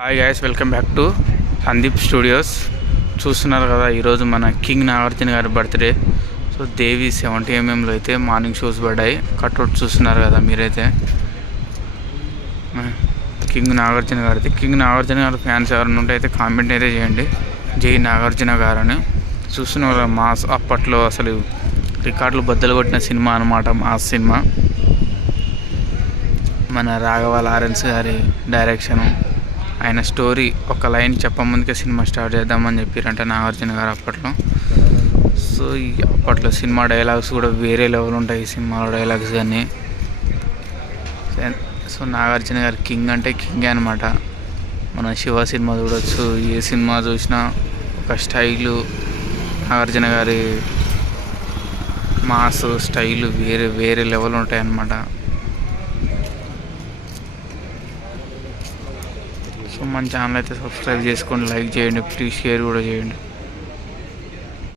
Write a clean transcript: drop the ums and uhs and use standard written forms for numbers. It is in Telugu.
Hi guys, welcome back to Sandeep studios. చూస్తున్నారు కదా, ఈరోజు మన కింగ్ నాగార్జున గారి బర్త్డే. సో దేవి 70mm అయితే మార్నింగ్ షోస్ పడ్డాయి. కట్అవుట్ చూస్తున్నారు కదా మీరైతే. కింగ్ నాగార్జున గారి ఫ్యాన్స్ ఎవరైనా ఉంటే అయితే కామెంట్ అయితే చేయండి, జై నాగార్జున గారు అని. చూస్తున్నారు కదా, మాస్ అప్పట్లో అసలు రికార్డులు బద్దలు కొట్టిన సినిమా అనమాట, మాస్ సినిమా. మన రాఘవ లారెన్స్ గారి డైరెక్షను, ఆయన స్టోరీ ఒక లైన్ చెప్పముందుకే సినిమా స్టార్ట్ చేద్దామని చెప్పారంట నాగార్జున గారు అప్పట్లో. సో అప్పట్లో సినిమా డైలాగ్స్ కూడా వేరే లెవెల్ ఉంటాయి, ఈ సినిమాలో డైలాగ్స్ కానీ. సో నాగార్జున గారు కింగ్ అంటే కింగే అనమాట. మన శివ సినిమా చూడొచ్చు, ఏ సినిమా చూసినా ఒక స్టైలు, నాగార్జున గారి మాస్ స్టైలు వేరే వేరే లెవెల్ ఉంటాయి అన్నమాట. సో మన ఛానల్ అయితే సబ్స్క్రైబ్ చేసుకోండి, లైక్ చేయండి, ప్లీజ్ షేర్ కూడా చేయండి.